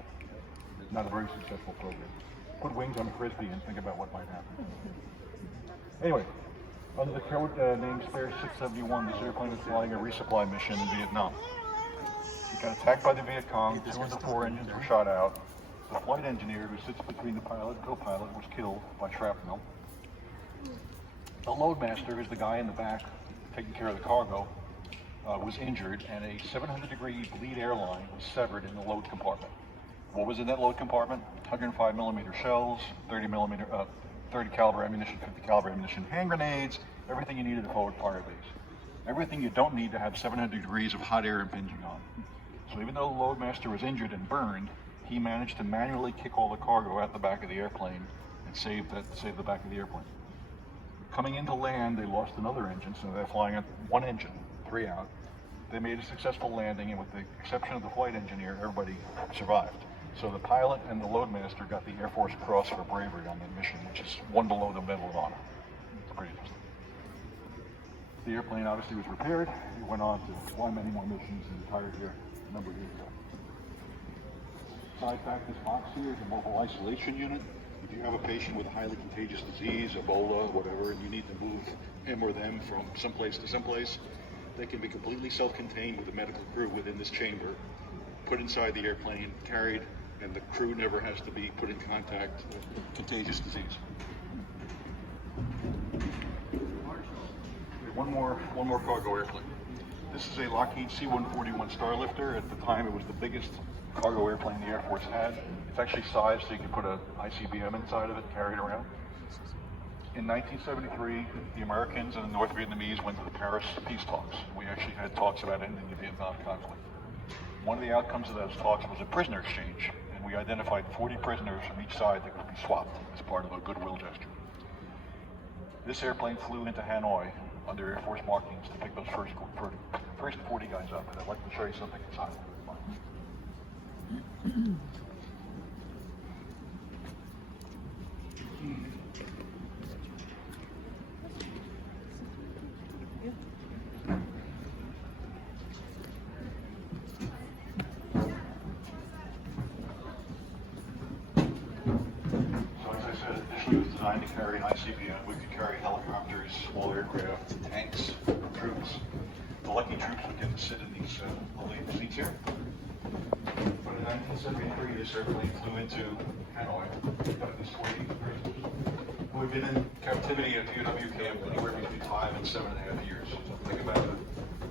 It's not a very successful program. Put wings on a frisbee and think about what might happen. Anyway, under the code name Spare 671, this airplane was flying a resupply mission in Vietnam. It got attacked by the Viet Cong. 2 of the 4 engines were shot out. The flight engineer who sits between the pilot and co-pilot was killed by shrapnel. The loadmaster, who's the guy in the back taking care of the cargo, was injured, and a 700-degree bleed airline was severed in the load compartment. What was in that load compartment? 105 millimeter shells, 30 caliber ammunition, 50 caliber ammunition, hand grenades, everything you needed to forward fire base. Everything you don't need to have 700 degrees of hot air impinging on. So even though the loadmaster was injured and burned, he managed to manually kick all the cargo out the back of the airplane and save the back of the airplane. Coming into land, they lost another engine, so they're flying at one engine, 3 out. They made a successful landing, and with the exception of the flight engineer, everybody survived. So the pilot and the loadmaster got the Air Force Cross for bravery on that mission, which is one below the Medal of Honor. It's pretty interesting. The airplane obviously was repaired. It went on to fly many more missions and retired here a number of years ago. Side back, this box here is a mobile isolation unit. If you have a patient with a highly contagious disease, Ebola, whatever, and you need to move him or them from someplace to someplace, they can be completely self-contained with a medical crew within this chamber, put inside the airplane, carried, and the crew never has to be put in contact with contagious disease. One more cargo airplane. This is a Lockheed C-141 Starlifter. At the time, it was the biggest cargo airplane the Air Force had. It's actually sized so you can put an ICBM inside of it, carry it around. In 1973, the Americans and the North Vietnamese went to the Paris peace talks. We actually had talks about ending the Vietnam conflict. One of the outcomes of those talks was a prisoner exchange, and we identified 40 prisoners from each side that could be swapped as part of a goodwill gesture. This airplane flew into Hanoi under Air Force markings to pick those first 40 guys up, and I'd like to show you something inside. Designed to carry an ICBM. We could carry helicopters, small aircraft, tanks, troops. The lucky troops would get to sit in these little seats here. But in 1973, this airplane flew into Hanoi, got this 40 prisoners who had been in captivity at POW camp anywhere between 5 and 7.5 years. So think about the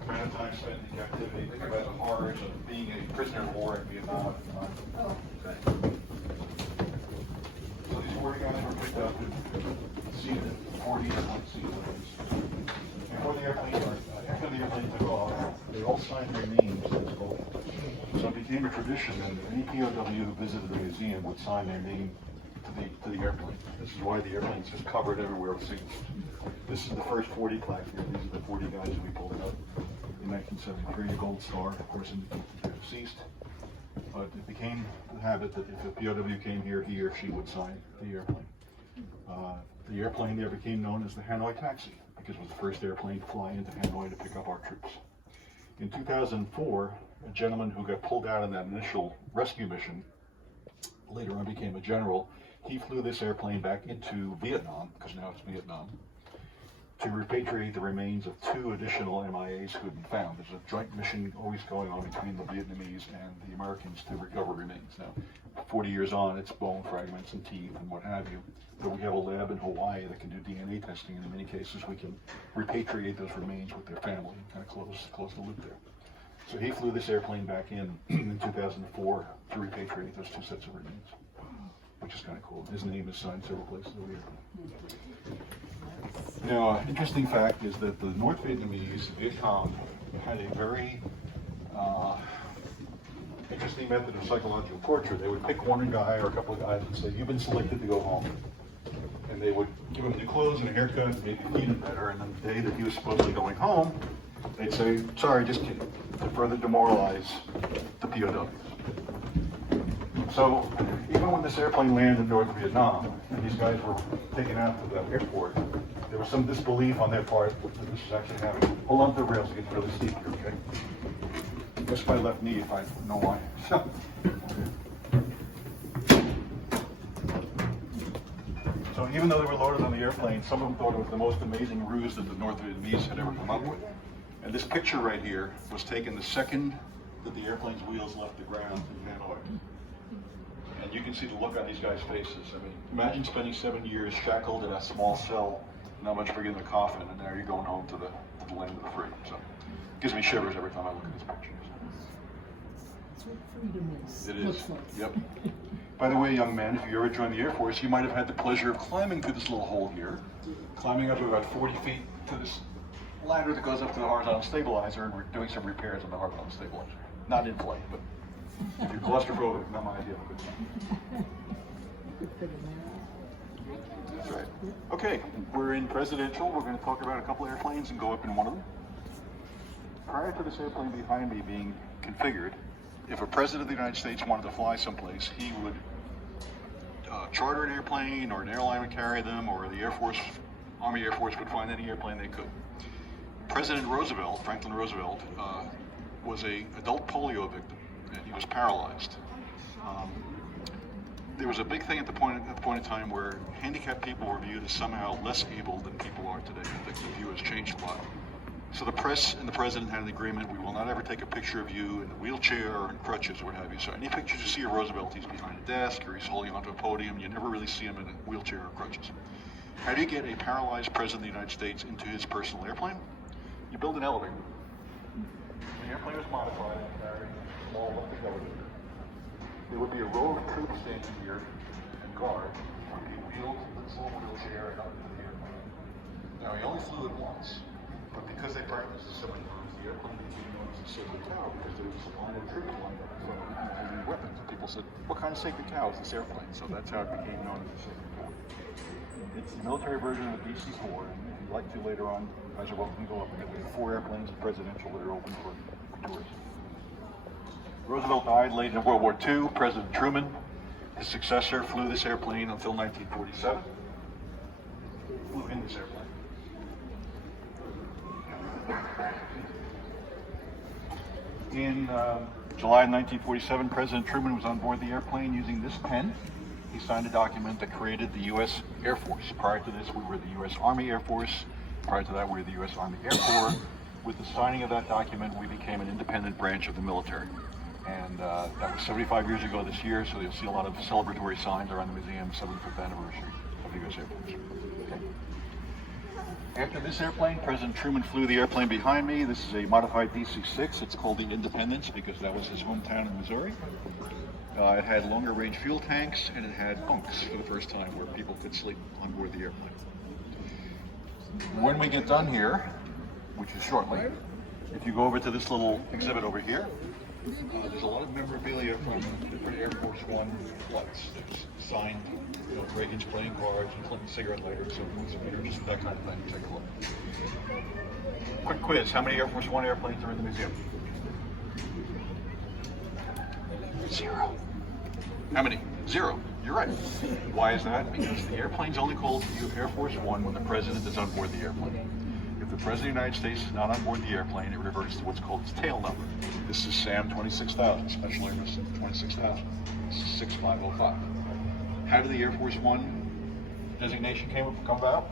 amount of time spent in captivity. Think about the horrors of being a prisoner of war in Vietnam at the time. So these 40 guys were picked up and seated, 40 airplane seats. Before the airplane, after the airplane took off, they all signed their names to this gold. So it became a tradition that any POW who visited the museum would sign their name to the airplane. This is why the airplane's just covered everywhere with signatures. This is the first 40 plaque here. These are the 40 guys that we pulled out in 1973. The gold star, of course, indicates they're deceased. But it became the habit that if a POW came here, he or she would sign the airplane. The airplane there became known as the Hanoi Taxi because it was the first airplane to fly into Hanoi to pick up our troops. In 2004, a gentleman who got pulled out in that initial rescue mission, later on became a general, he flew this airplane back into Vietnam, because now it's Vietnam, to repatriate the remains of 2 additional MIAs who had been found. There's a joint mission always going on between the Vietnamese and the Americans to recover remains. Now, 40 years on, it's bone fragments and teeth and what have you. But we have a lab in Hawaii that can do DNA testing, and in many cases we can repatriate those remains with their family and kind of close the loop there. So he flew this airplane back in 2004 to repatriate those 2 sets of remains, which is kind of cool. His name is signed several places over here. Now, interesting fact is that the North Vietnamese, Viet Cong, had a very interesting method of psychological torture. They would pick one guy or a couple of guys and say, "You've been selected to go home." And they would give him new clothes and a haircut, maybe feed him better, and then the day that he was supposedly going home, they'd say, "Sorry, just kidding," to further demoralize the POWs. So, even when this airplane landed in North Vietnam, and these guys were taken out to the airport, there was some disbelief on their part that this was actually happening. Hold on to the rails, it gets really steep here, okay? That's my left knee if I know why. So even though they were loaded on the airplane, some of them thought it was the most amazing ruse that the North Vietnamese had ever come up with. And this picture right here was taken the second that the airplane's wheels left the ground in Hanoi. And you can see the look on these guys' faces. I mean, imagine spending 7 years shackled in a small cell, not much bigger than a coffin, and now you're going home to the land of the free. So it gives me shivers every time I look at these pictures. That's what freedom is. It is. Looks like. Yep. By the way, young man, if you ever joined the Air Force, you might have had the pleasure of climbing through this little hole here, climbing up to about 40 feet to this ladder that goes up to the horizontal stabilizer, and we're doing some repairs on the horizontal stabilizer. Not in flight, but if you're claustrophobic, not my idea of a good time. That's right. Okay, we're in presidential. We're going to talk about a couple airplanes and go up in one of them. Prior to this airplane behind me being configured, if a president of the United States wanted to fly someplace, he would charter an airplane, or an airline would carry them, or the Air Force, Army Air Force would find any airplane they could. President Roosevelt, Franklin Roosevelt, was an adult polio victim, and he was paralyzed. There was a big thing at the point in time where handicapped people were viewed as somehow less able than people are today. I think the view has changed a lot. So the press and the president had an agreement: we will not ever take a picture of you in a wheelchair or in crutches or what have you. So any pictures you see of Roosevelt, he's behind a desk or he's holding onto a podium. You never really see him in a wheelchair or crutches. How do you get a paralyzed president of the United States into his personal airplane? You build an elevator. The airplane was modified and carried a small electric elevator. There would be a row of troops standing here and guard. There would be wheels in this little wheelchair and up into the airplane. Now, he only flew it once. But because they practiced this so many times, the airplane became known as the sacred cow, because there was a line of troops lined up in front of it holding weapons. And people said, "What kind of sacred cow is this airplane?" So that's how it became known as the sacred cow. It's the military version of the DC-4, and if you'd like to later on, you guys are welcome to go up and we have 4 airplanes in presidential that are open for tours. Roosevelt died late in World War II. President Truman, his successor, flew this airplane until 1947. Flew in this airplane. In July 1947, President Truman was on board the airplane using this pen. He signed a document that created the U.S. Air Force. Prior to this, we were the U.S. Army Air Force. Prior to that, we were the U.S. Army Air Corps. With the signing of that document, we became an independent branch of the military. And that was 75 years ago this year, so you'll see a lot of celebratory signs around the museum's 75th anniversary of the U.S. Air Force. Okay. After this airplane, President Truman flew the airplane behind me. This is a modified DC-6. It's called the Independence because that was his hometown in Missouri. It had longer range fuel tanks, and it had bunks for the first time where people could sleep on board the airplane. When we get done here, which is shortly, if you go over to this little exhibit over here, there's a lot of memorabilia from different Air Force One flights. There's signed, Reagan's playing cards and Clinton's cigarette lighters. So if you're interested in that kind of thing, take a look. Quick quiz: how many Air Force One airplanes are in the museum? 0. How many? 0. You're right. Why is that? Because the airplane's only called Air Force One when the president is on board the airplane. If the president of the United States is not on board the airplane, it reverts to what's called its tail number. This is SAM 26,000, Special Air Mission 26,000. This is 6505. How did the Air Force One designation come about?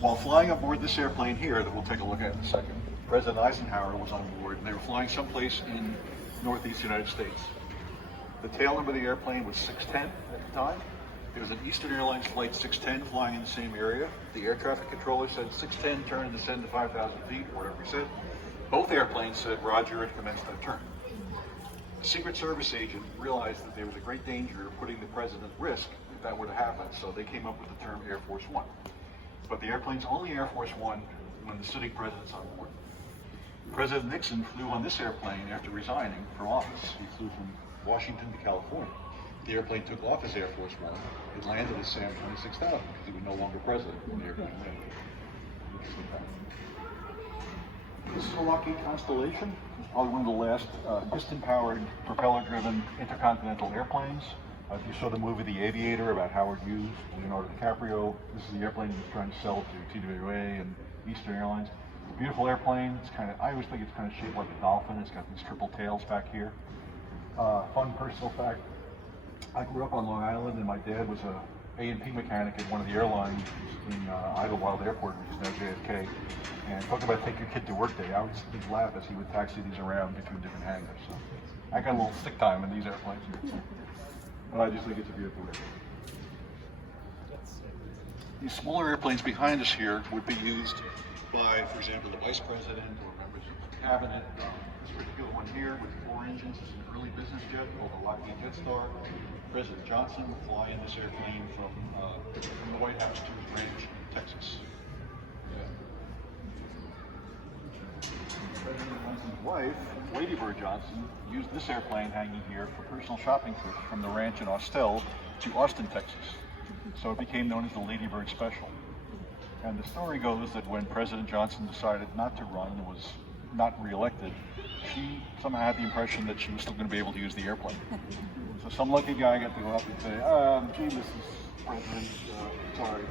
While flying aboard this airplane here that we'll take a look at in a second, President Eisenhower was on board and they were flying someplace in northeast United States. The tail number of the airplane was 610 at the time. It was an Eastern Airlines flight 610 flying in the same area. The air traffic controller said 610 turn and descend to 5,000 feet, or whatever he said. Both airplanes said Roger and commenced that turn. The Secret Service agent realized that there was a great danger of putting the president at risk if that were to happen, so they came up with the term Air Force One. But the airplane's only Air Force One when the sitting president's on board. President Nixon flew on this airplane after resigning from office. He flew from Washington to California. The airplane took off as Air Force One. It landed as SAM 26,000 because he was no longer president when the airplane landed. This is a Lockheed Constellation. It's probably one of the last piston-powered, propeller-driven intercontinental airplanes. If you saw the movie The Aviator about Howard Hughes, Leonardo DiCaprio, this is the airplane he was trying to sell to TWA and Eastern Airlines. Beautiful airplane. It's kind of, I always think it's kind of shaped like a dolphin. It's got these triple tails back here. Fun personal fact, I grew up on Long Island and my dad was a A&P mechanic at one of the airlines in Idlewild Airport, which is now JFK. And talk about take your kid to work day. I would just laugh as he would taxi these around between different hangars. So I got a little stick time in these airplanes. But I just think it's a beautiful airplane. These smaller airplanes behind us here would be used by, for example, the vice president or members of the cabinet. This particular one here with 4 engines is an early business jet called the Lockheed Jetstar. President Johnson would fly in this airplane from the White House to his ranch in Texas. President Johnson's wife, Lady Bird Johnson, used this airplane hanging here for personal shopping trips from the ranch in Austell to Austin, Texas. So it became known as the Lady Bird Special. And the story goes that when President Johnson decided not to run and was not reelected, she somehow had the impression that she was still going to be able to use the airplane. So some lucky guy got to go up and say, gee, Mrs. President, sorry.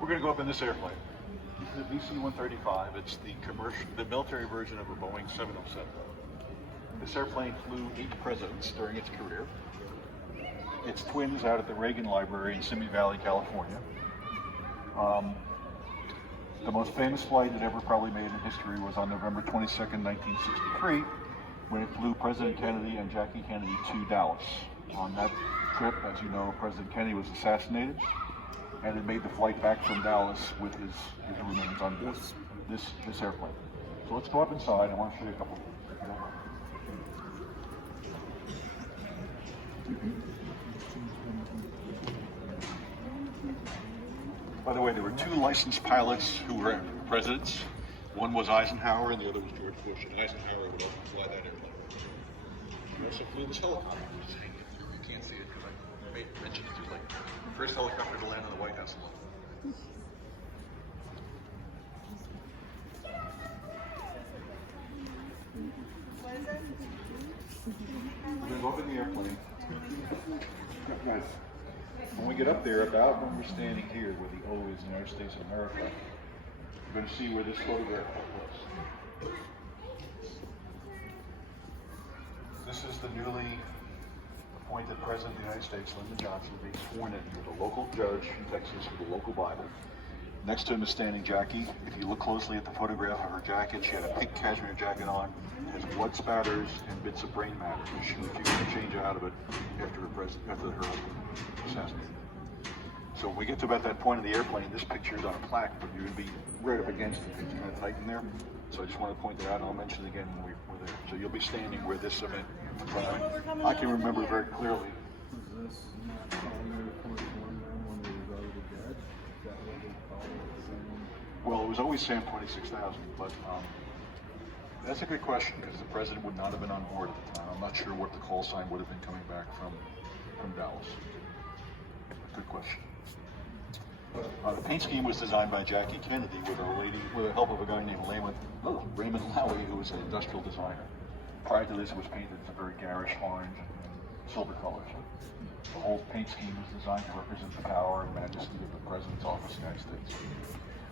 We're going to go up in this airplane. This is a DC-135. It's the military version of a Boeing 707. This airplane flew 8 presidents during its career. Its twins out at the Reagan Library in Simi Valley, California. The most famous flight it ever probably made in history was on November 22nd, 1963, when it flew President Kennedy and Jackie Kennedy to Dallas. On that trip, as you know, President Kennedy was assassinated, and it made the flight back from Dallas with his remains on this airplane. So let's go up inside. I want to show you a couple. By the way, there were 2 licensed pilots who were presidents. One was Eisenhower and the other was George Bush. And Eisenhower would often fly that airplane. He also flew this helicopter. You can't see it because I mentioned it too late. First helicopter to land on the White House lawn. We're going to go up in the airplane. Guys, when we get up there, about when we're standing here, where the O is the United States of America, we're going to see where this photograph took place. This is the newly appointed President of the United States, Lyndon Johnson, being sworn in with a local judge in Texas with a local Bible. Next to him is standing Jackie. If you look closely at the photograph of her jacket, she had a pink cashmere jacket on. It has blood spatters and bits of brain matter, which she refused to change out of it after her husband was assassinated. So when we get to about that point of the airplane, this picture is on a plaque, but you're going to be right up against it. It's kind of tight in there. So I just want to point that out, and I'll mention it again when we're there. So you'll be standing where this event was. I can remember very clearly. Is this not calling Air Force One now when they was already dead? Is that what they call it? The same? Well, it was always SAM 26,000, but that's a good question because the president would not have been on board at the time. I'm not sure what the call sign would have been coming back from Dallas. Good question. The paint scheme was designed by Jackie Kennedy with the help of a guy named Raymond Lowy, who was an industrial designer. Prior to this, it was painted a very garish orange and silver colors. The whole paint scheme was designed to represent the power and majesty of the President's office in the United States.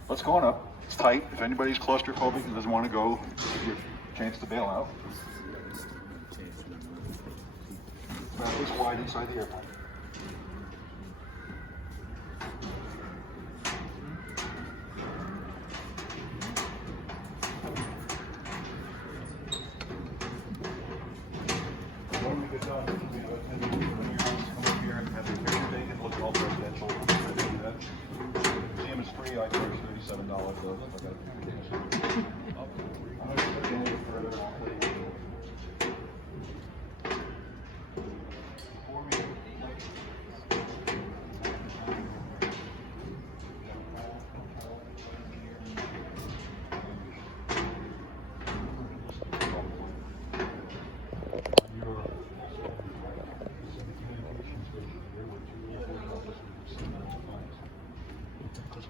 Let's go on up. It's tight. If anybody's claustrophobic and doesn't want to go, give you a chance to bail out. about this wide inside the airplane. When we get done, we have attendees from the come up here and have their picture taken, look at all presidential. Museum is free, I charge $37 though. I got it. I'm going to put it a little further. Before we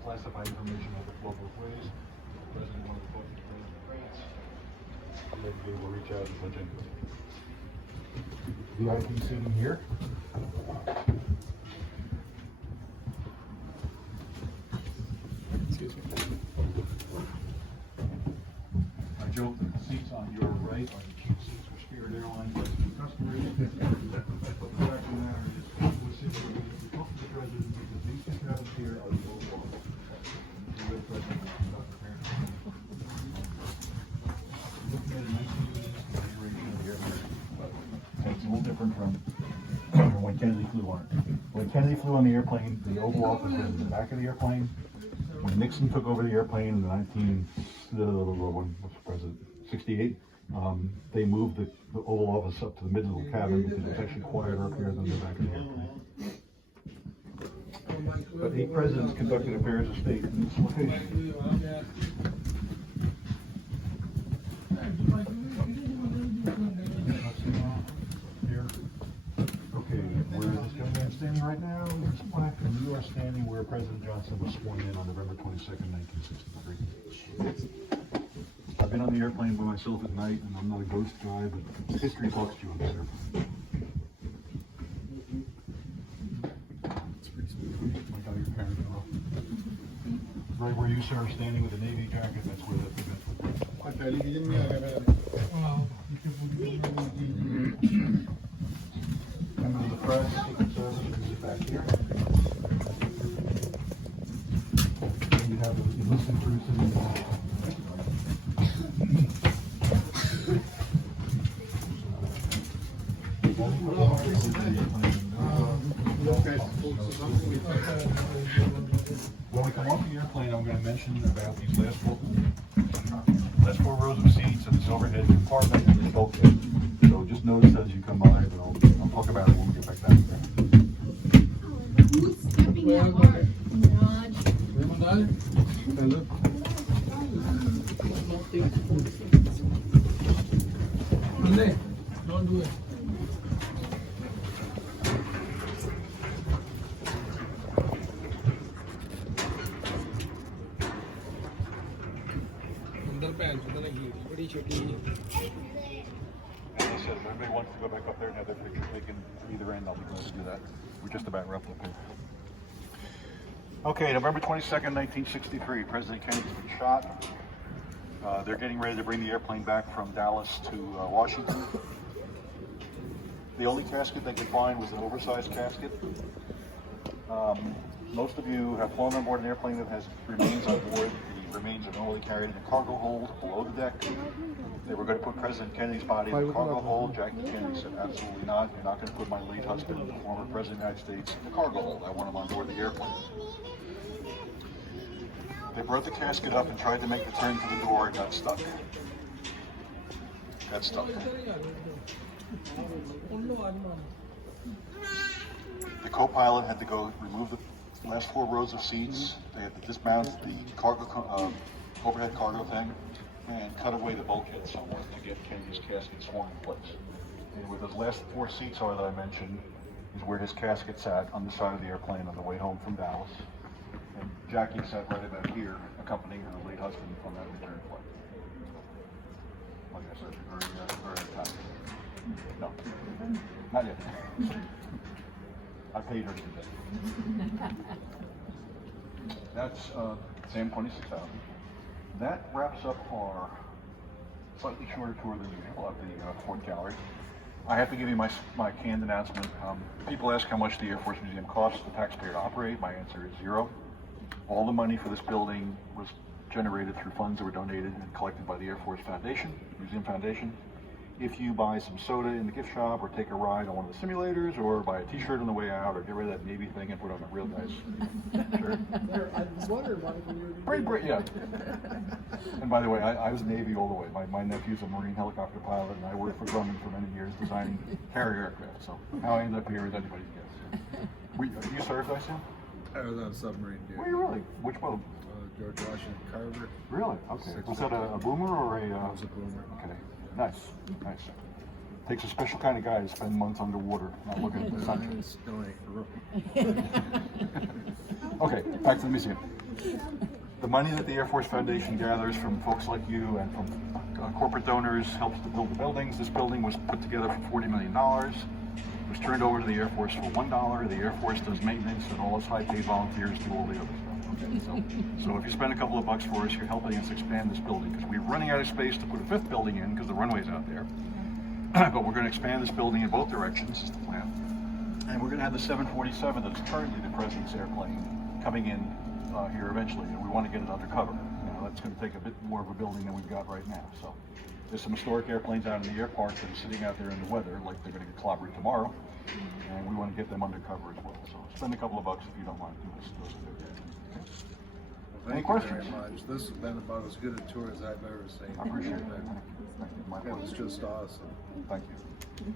classified information on the flow both ways. The president wanted to talk to the president of France. And then they will reach out and punch in. VIP seating here. Excuse me. I joke that the seats on your right are the cheap seats for Spirit Airlines customers. But the fact of the matter is, we're sitting here, we talk to the president because these two cabins here are the old ones. Looking at a 1980s configuration of the airplane. It's a little different from when Kennedy flew on it. When Kennedy flew on the airplane, the Oval Office was in the back of the airplane. When Nixon took over the airplane in the 68, they moved the Oval Office up to the middle of the cabin because it was actually quieter up here than the back of the airplane. But 8 presidents conducted affairs of state in this location. Here. Okay, where this young man standing right now is black, and you are standing where President Johnson was sworn in on November 22nd, 1963. I've been on the airplane by myself at night, and I'm not a ghost guy, but history talks to you on this airplane. Right where you, sir, are standing with the Navy jacket, that's where the events were. Members of the press, Secret Service, you can sit back here. And you have the enlisted crew sitting there. When we come off the airplane, I'm going to mention about these last four rows of seats and this overhead compartment and the bulkhead. So just notice that as you come by, but I'll talk about it when we get back down there. Who's stepping that hard? Raj. Don't do it. As I said, if anybody wants to go back up there and have their picture taken from either end, I'll be glad to do that. We're just about wrapped up here. Okay, November 22nd, 1963, President Kennedy's been shot. They're getting ready to bring the airplane back from Dallas to Washington. The only casket they could find was an oversized casket. Most of you have flown on board an airplane that has remains on board. The remains are normally carried in a cargo hold below the deck. They were going to put President Kennedy's body in the cargo hold. Jackie Kennedy said, absolutely not. You're not going to put my late husband, the former President of the United States, in the cargo hold. I want him on board the airplane. They brought the casket up and tried to make the turn to the door and got stuck. Got stuck. The co-pilot had to go remove the last 4 rows of seats. They had to dismount the cargo, overhead cargo thing and cut away the bulkhead somewhat to get Kennedy's casket swung in place. And where those last 4 seats are that I mentioned is where his casket sat on the side of the airplane on the way home from Dallas. And Jackie sat right about here, accompanying her late husband on that return flight. Like I said, very time. No, not yet. I paid her to do that. That's SAM 26,000. That wraps up our slightly shorter tour than usual of the Fort Gallery. I have to give you my canned announcement. People ask how much the Air Force Museum costs the taxpayer to operate. My answer is zero. All the money for this building was generated through funds that were donated and collected by the Air Force Foundation, Museum Foundation. If you buy some soda in the gift shop, or take a ride on one of the simulators, or buy a t-shirt on the way out, or get rid of that Navy thing and put on a real nice shirt. I was wondering why we were. Great, yeah. And by the way, I was Navy all the way. My nephew's a Marine helicopter pilot, and I worked for Grumman for many years designing carrier aircraft. So how I ended up here is anybody's guess. You served, I assume? I was on a submarine duty. Were you really? Which boat? George Washington Carver. Really? Okay. Six Was that a boomer or a? It was a boomer. Okay. Nice. Nice. Takes a special kind of guy to spend months underwater, not looking at the sun. Still ain't room. Okay, back to the museum. The money that the Air Force Foundation gathers from folks like you and from corporate donors helps to build the buildings. This building was put together for $40 million. It was turned over to the Air Force for $1. The Air Force does maintenance, and all its high-paid volunteers do all the other stuff. Okay, so if you spend a couple of bucks for us, you're helping us expand this building, because we're running out of space to put a fifth building in because the runway's out there. But we're going to expand this building in both directions, is the plan. And we're going to have the 747 that is currently the President's airplane coming in here eventually, and we want to get it undercover. You know, that's going to take a bit more of a building than we've got right now. So there's some historic airplanes out in the air park that are sitting out there in the weather, like they're going to get clobbered tomorrow, and we want to get them undercover as well. So spend a couple of bucks if you don't mind doing those. Any questions? Thank you very much. This has been about as good a tour as I've ever seen. I appreciate that. Thank you. My It was pleasure. just awesome. Thank you.